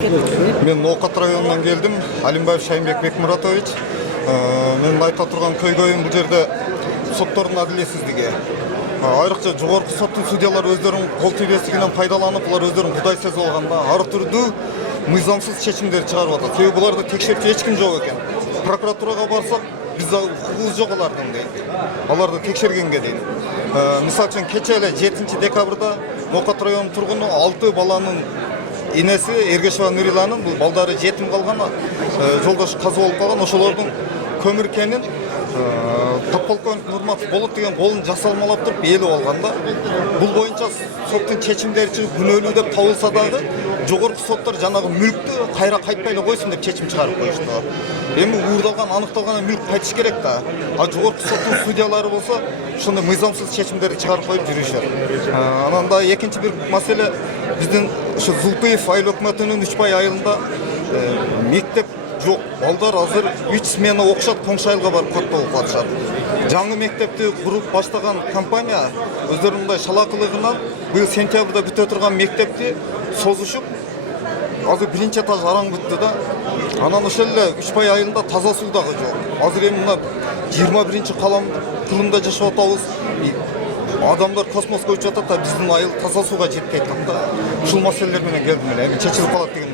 Мен Ноокат районунан келдим. Алимбаев Шайынбек Бекмуратович. Менин айта турган көйгөйүм бул жерде соттордун адилетсиздиги. Айрыкча жогорку соттун судьялары өздөрүнүн кол тийбестигинен пайдаланып, булар өздөрүн кудай сезип алганда ар түрдүү мыйзамсыз чечимдер чыгарып атат. Себеби буларды текшерүүчү эч ким жок экен. Прокуратурага барсак, биз укугубуз жок алардын дейт. Аларды текшергенге дейин. Мисалы үчүн кече эле 7 декабрда Ноокат районунун тургуну 6 баланын инеси Эргешова Нуриланын бул балдары жетим калган, жолдош каза болуп калган, ошолордун көмүркенин подполковник Нурматов болот деген колун жасалмалап туруп ээлеп алганда, бул боюнча соттун чечимдери чыгып күнөөлүү деп табылса дагы жогорку соттор жанагы мүлктү кайра кайтпай эле койсун деп чечим чыгарып коюшту. Эми уурдалган, аныкталган мүлк кайтыш керек да. Жогорку соттун судьялары болсо ошондой мыйзамсыз чечимдерди чыгарып коюп жүрүшөт. Анан да экинчи бир маселе, биздин ошо Зулпиев айыл өкмөтүнүн 3 ай айылында мектеп жок. Балдар азыр 3 смена окушат, коңшу айылга барып катталып атышат. Жаңы мектепти куруп баштаган компания өздөрүнүн мындай шалакылыгынан быйыл сентябрда бүтө турган мектепти созушуп, азыр биринчи этаж араң бүттү да. Анан ошол эле 3 ай айылында таза суу дагы жок. Азыр эми мына 21-кылымда жашап атабыз. Адамдар космоско учуп атат да, биздин айыл таза сууга жетпей атат да. Ушул маселелер менен келдим эле. Эми чечилип калат деген